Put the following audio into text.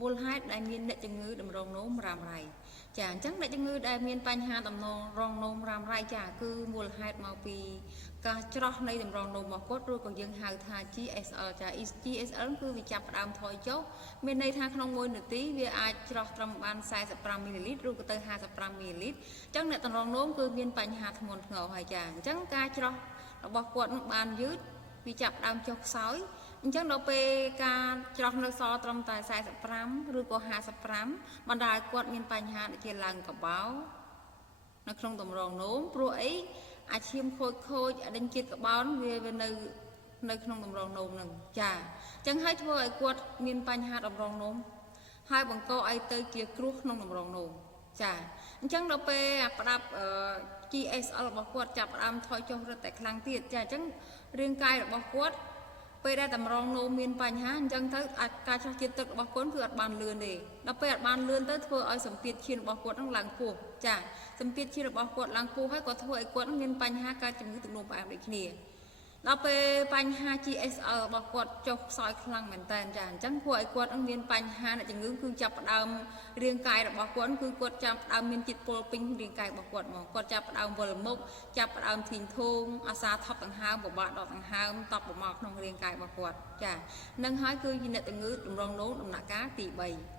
មូលហេតុដែលមានអ្នកជំងឺតម្រងនោមរ៉ាំរ៉ៃចាអញ្ចឹងអ្នកជំងឺដែលមានបញ្ហាដំណរងនោមរ៉ាំរ៉ៃចាគឺមូលហេតុមកពីការច្រោះនៃតម្រងនោមរបស់គាត់ឬក៏យើងហៅថា GSL ចា GSL គឺវាចាប់ផ្ដើមថយចុះមានន័យថាក្នុង1នាទីវាអាចច្រោះត្រឹមបាន45មីលីលីត្រឬក៏ទៅ55មីលីលីត្រអញ្ចឹងអ្នកតម្រងនោមគឺមានបញ្ហាធ្ងន់ធ្ងរហើយចាអញ្ចឹងការច្រោះរបស់គាត់នឹងបានយឺតវាចាប់ផ្ដើមចុះខ្សោយអញ្ចឹងដល់ពេលការច្រោះនៅសល់ត្រឹមតែ45ឬក៏55បណ្ដាលគាត់មានបញ្ហាដូចជាឡើងកបោនៅក្នុងតម្រងនោមព្រោះអីអាឈាមខូចដេញជាតិកបោនវានៅក្នុងតម្រងនោមនឹងចាអញ្ចឹងហើយធ្វើឲ្យគាត់មានបញ្ហាតម្រងនោមហើយបង្កឲ្យទៅជាគ្រោះក្នុងតម្រងនោមចាអញ្ចឹងដល់ពេលផ្ដាប់GSL របស់គាត់ចាប់ផ្ដើមថយចុះរឹតតែខ្លាំងទៀតចាអញ្ចឹងរាងកាយរបស់គាត់ពេលដែលតម្រងនោមមានបញ្ហាអញ្ចឹងទៅការច្រោះជាតិទឹករបស់គាត់គឺអត់បានលឿនទេដល់ពេលអត់បានលឿនទៅធ្វើឲ្យសម្ពាធឈាមរបស់គាត់នឹងឡើងខ្ពស់ចាសម្ពាធឈាមរបស់គាត់ឡើងខ្ពស់ហើយក៏ធ្វើឲ្យគាត់មានបញ្ហាកើតជំងឺទឹកនោមផ្អែមដូចគ្នាដល់ពេលបញ្ហា GSL របស់គាត់ចុះខ្សោយខ្លាំងមែនតើចាអញ្ចឹងធ្វើឲ្យគាត់នឹងមានបញ្ហាអ្នកជំងឺគឺចាប់ផ្ដើមរាងកាយរបស់គាត់គឺគាត់ចាប់ផ្ដើមមានជាតិពុលពេញរាងកាយរបស់គាត់ហ្មងគាត់ចាប់ផ្ដើមវិលមុខចាប់ផ្ដើមធីងធូងអាសាថប់ដង្ហើមពិបាកដកដង្ហើមតប់ប្រមល់ក្នុងរាងកាយរបស់គាត់ចានឹងហើយគឺជាអ្នកជំងឺតម្រងនោមដំណាក់កាលទី3